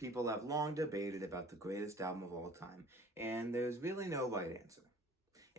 People have long debated about the greatest album of all time, and there's really no right answer.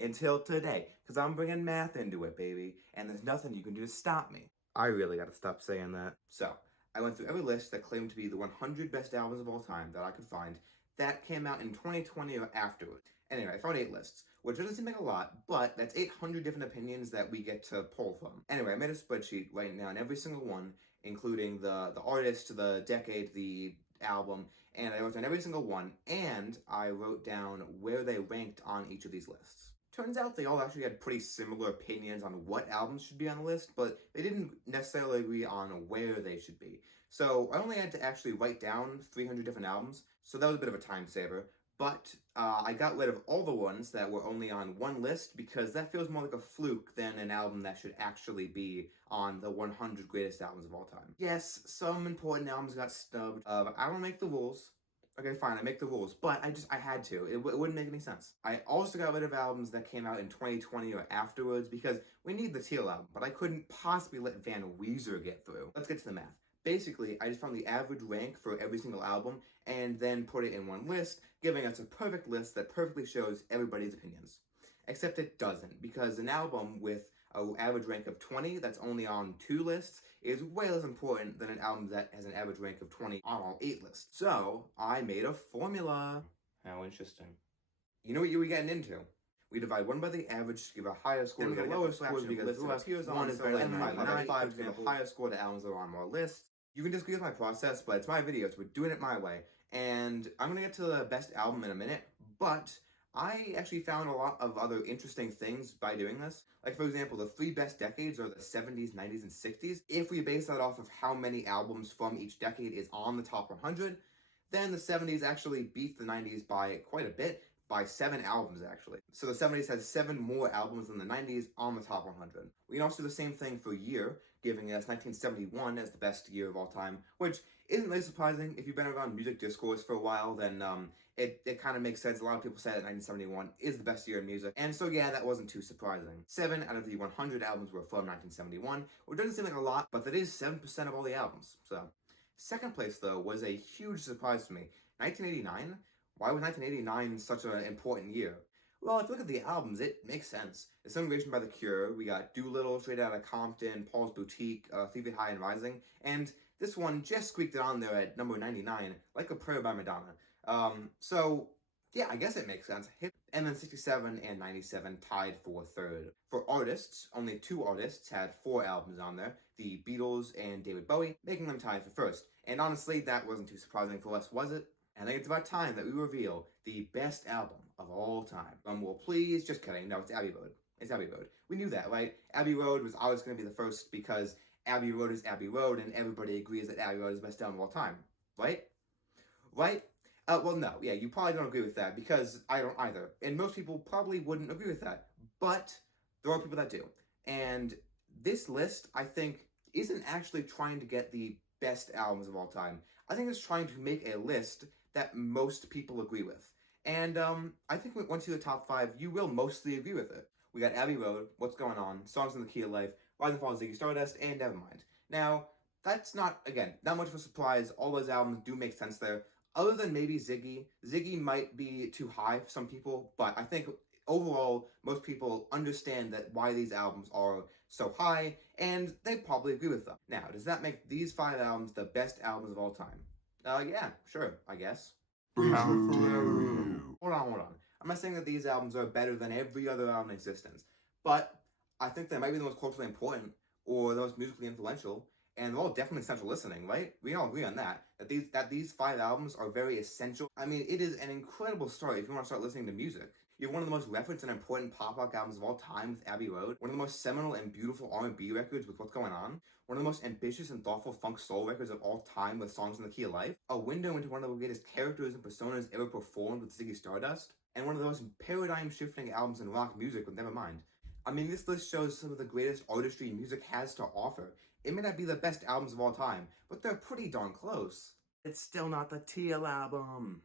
Until today, because I'm bringing math into it, baby, and there's nothing you can do to stop me. I really gotta stop saying that. So, I went through every list that claimed to be the 100 best albums of all time that I could find that came out in 2020 or afterwards. Anyway, I found 8 lists, which doesn't seem like a lot, but that's 800 different opinions that we get to pull from. Anyway, I made a spreadsheet writing down every single one, including the artist, the decade, the album, and I wrote down every single one, and I wrote down where they ranked on each of these lists. Turns out they all actually had pretty similar opinions on what albums should be on the list, but they didn't necessarily agree on where they should be. So I only had to actually write down 300 different albums, so that was a bit of a time saver. But I got rid of all the ones that were only on one list because that feels more like a fluke than an album that should actually be on the 100 greatest albums of all time. Yes, some important albums got snubbed. I don't make the rules. Okay, fine, I make the rules, but I had to. It wouldn't make any sense. I also got rid of albums that came out in 2020 or afterwards because we need the Teal album, but I couldn't possibly let Van Weezer get through. Let's get to the math. Basically, I just found the average rank for every single album and then put it in one list, giving us a perfect list that perfectly shows everybody's opinions. Except it doesn't, because an album with an average rank of 20 that's only on 2 lists is way less important than an album that has an average rank of 20 on all 8 lists. So, I made a formula. How interesting. You know what you were getting into? We divide 1 by the average to give a higher score to the lower scores because the list appears on 1 is better than 5 to give a higher score to albums that are on more lists. You can disagree with my process, but it's my video, so we're doing it my way. And I'm gonna get to the best album in a minute, but I actually found a lot of other interesting things by doing this. Like, for example, the 3 best decades are the 70s, 90s, and 60s. If we base that off of how many albums from each decade is on the top 100, then the 70s actually beat the 90s by quite a bit, by 7 albums actually. So the 70s has 7 more albums than the 90s on the top 100. We can also do the same thing for year, giving us 1971 as the best year of all time, which isn't really surprising. If you've been around music discourse for a while, then it kind of makes sense. A lot of people say that 1971 is the best year in music, and so yeah, that wasn't too surprising. 7 out of the 100 albums were from 1971, which doesn't seem like a lot, but that is 7% of all the albums, so. Second place, though, was a huge surprise to me. 1989? Why was 1989 such an important year? Well, if you look at the albums, it makes sense. Disintegration by The Cure, we got Doolittle, Straight Outta Compton, Paul's Boutique, 3 Feet High and Rising, and this one just squeaked it on there at number 99, Like a Prayer by Madonna. So, yeah, I guess it makes sense. And then 67 and 97 tied for third. For artists, only 2 artists had 4 albums on there, the Beatles and David Bowie, making them tied for first. And honestly, that wasn't too surprising for us, was it? I think it's about time that we reveal the best album of all time. Well, please, just kidding. No, it's Abbey Road. It's Abbey Road. We knew that, right? Abbey Road was always going to be the first because Abbey Road is Abbey Road and everybody agrees that Abbey Road is the best album of all time. Right? Right? Well, no. Yeah, you probably don't agree with that because I don't either. And most people probably wouldn't agree with that. But there are people that do. And this list, I think, isn't actually trying to get the best albums of all time. I think it's trying to make a list that most people agree with. And I think once you do the top 5, you will mostly agree with it. We got Abbey Road, What's Going On, Songs in the Key of Life, Rise and Fall of Ziggy Stardust, and Nevermind. Now, that's not, again, not much of a surprise. All those albums do make sense there. Other than maybe Ziggy. Ziggy might be too high for some people, but I think overall, most people understand that why these albums are so high, and they probably agree with them. Now, does that make these 5 albums the best albums of all time? Yeah, sure, I guess. Hold on. I'm not saying that these albums are better than every other album in existence, but I think they might be the most culturally important or the most musically influential, and they're all definitely essential listening, right? We all agree on that. That these 5 albums are very essential. I mean, it is an incredible story if you want to start listening to music. You have one of the most referenced and important pop rock albums of all time with Abbey Road, one of the most seminal and beautiful R&B records with What's Going On, one of the most ambitious and thoughtful funk soul records of all time with Songs in the Key of Life, a window into one of the greatest characters and personas ever performed with Ziggy Stardust, and one of the most paradigm-shifting albums in rock music with Nevermind. I mean, this list shows some of the greatest artistry music has to offer. It may not be the best albums of all time, but they're pretty darn close. It's still not the Teal album.